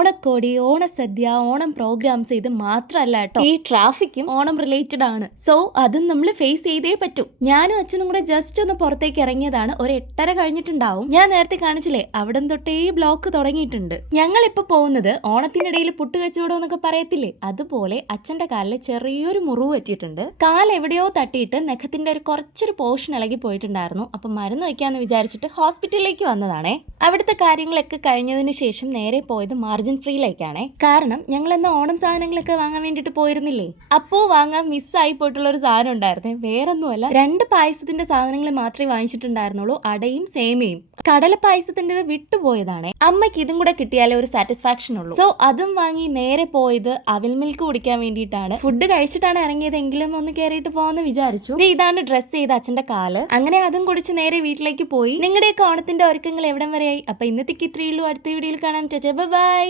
ഓണക്കോടി, ഓണസദ്യ, ഓണം പ്രോഗ്രാംസ് ഇത് മാത്രമല്ല കേട്ടോ, ഈ ട്രാഫിക്കും ഓണം റിലേറ്റഡ് ആണ്. സോ അതും നമ്മൾ ഫേസ് ചെയ്തേ പറ്റൂ. ഞാനും അച്ഛനും കൂടെ ജസ്റ്റ് ഒന്ന് പുറത്തേക്ക് ഇറങ്ങിയതാണ്. ഒരു 8:30 കഴിഞ്ഞിട്ടുണ്ടാവും. ഞാൻ നേരത്തെ കാണിച്ചില്ലേ, അവിടം തൊട്ടേ ബ്ലോക്ക് തുടങ്ങിയിട്ടുണ്ട്. ഞങ്ങൾ ഇപ്പൊ പോകുന്നത് ഓണത്തിനിടയിൽ പുട്ട് കച്ചവടം എന്നൊക്കെ പറയത്തില്ലേ, അതുപോലെ അച്ഛന്റെ കാലിൽ ചെറിയൊരു മുറിവ് പറ്റിയിട്ടുണ്ട്. കാൽ എവിടെയോ തട്ടിയിട്ട് നഖത്തിന്റെ കുറച്ചൊരു പോർഷൻ ഇളകി പോയിട്ടുണ്ടായിരുന്നു. അപ്പൊ മരുന്ന് വയ്ക്കാന്ന് വിചാരിച്ചിട്ട് ഹോസ്പിറ്റലിലേക്ക് വന്നതാണേ. അവിടുത്തെ കാര്യങ്ങളൊക്കെ കഴിഞ്ഞതിന് ശേഷം നേരെ പോയത് മാർജിൻ ഫ്രീയിലേക്കാണേ. കാരണം ഞങ്ങൾ ഇന്ന് ഓണം സാധനങ്ങളൊക്കെ വാങ്ങാൻ വേണ്ടിട്ട് പോയിരുന്നില്ലേ, അപ്പോ വാങ്ങാൻ മിസ്സായി പോയിട്ടുള്ള ഒരു സാധനം ഉണ്ടായിരുന്നേ. വേറൊന്നുമല്ല, 2 പായസത്തിന്റെ സാധനങ്ങൾ മാത്രമേ വാങ്ങിച്ചിട്ടുണ്ടായിരുന്നുള്ളൂ, അടയും സേമിയയും. കടല പായസത്തിൻ്റെത് വിട്ടുപോയതാണേ. അമ്മയ്ക്ക് ഇതും കൂടെ കിട്ടിയാലേ ഒരു സാറ്റിസ്ഫാക്ഷൻ ഉള്ളൂ. സോ അതും വാങ്ങി നേരെ പോയത് അവിൽ മിൽക്ക് കുടിക്കാൻ വേണ്ടിയിട്ടാണ്. ഫുഡ് കഴിച്ചിട്ടാണ് ഇറങ്ങിയതെങ്കിലും ഒന്ന് കയറിയിട്ട് പോകാന്ന് വിചാരിച്ചു. ഇതാണ് ഡ്രസ് ചെയ്ത അച്ഛന്റെ കാല്. അങ്ങനെ അതും കുടിച്ച് നേരെ വീട്ടിലേക്ക് പോയി. നിങ്ങളുടെയൊക്കെ ഓണത്തിന്റെ ഒരുക്കങ്ങൾ എവിടം വരെയായി? അപ്പൊ ഇന്നത്തേക്ക് ഇത്രയേ ഉള്ളൂ. അടുത്ത വീഡിയോയിൽ കാണാം. ബൈ.